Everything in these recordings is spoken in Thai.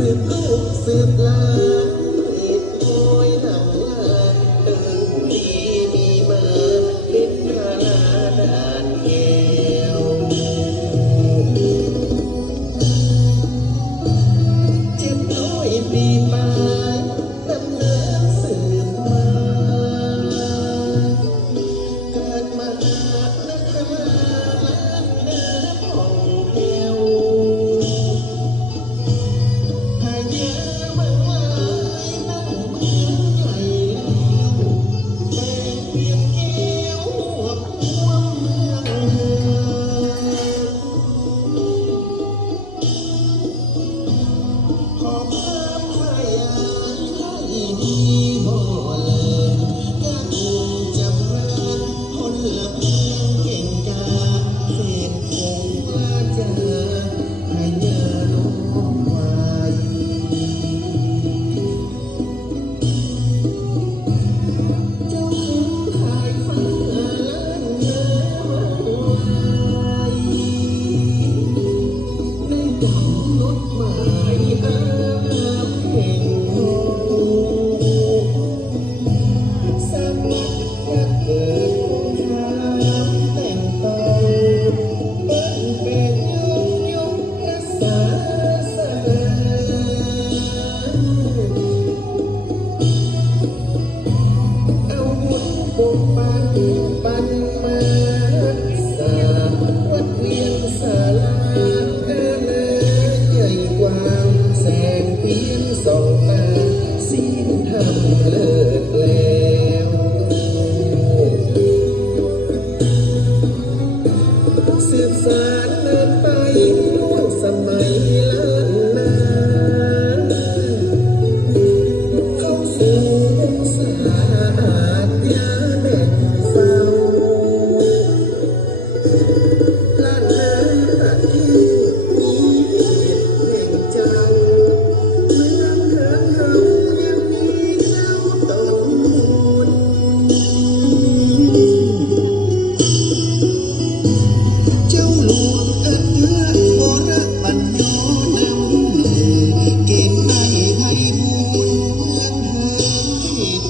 Sip, sip, sip, sip, sip,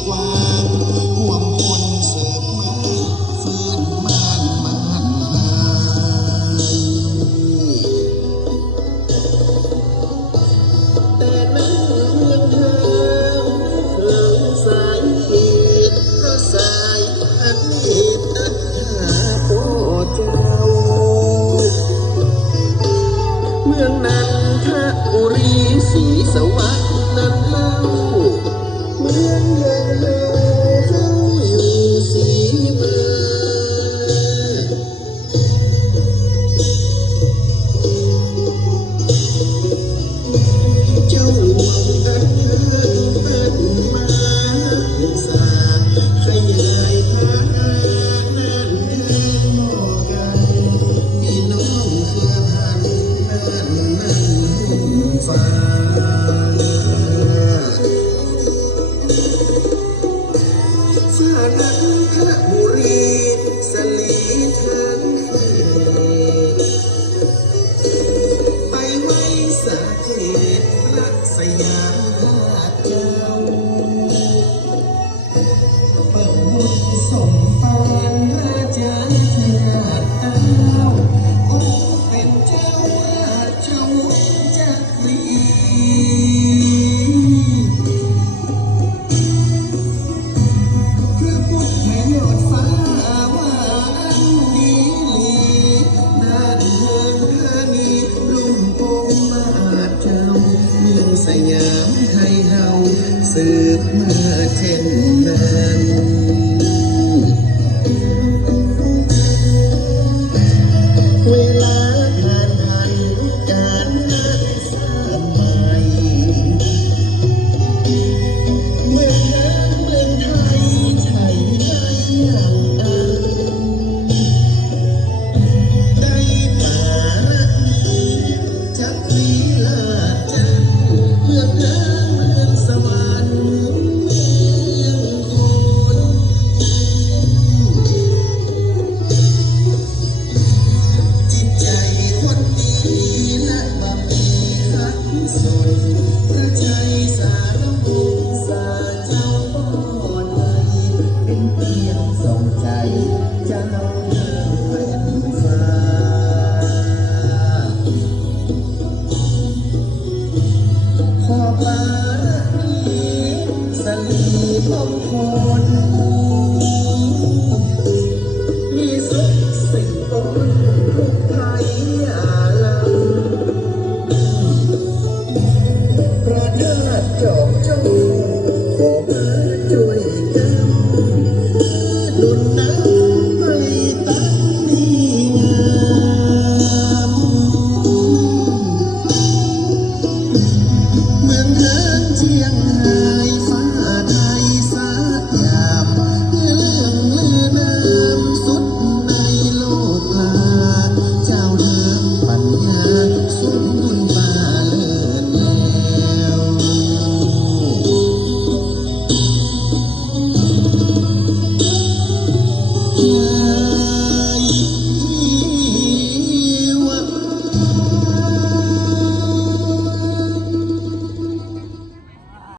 กว้วงคนเสร์ฟมาฟื้นมามานายแต่นั่เมืองเธอเคยสายเกตเพราะสายอันนี้อันหาโปเจ้า เมือนั้นทะอุรีสีสวัสดิ์นั้นเล่า 天亮 สืบมาเช่นนั้น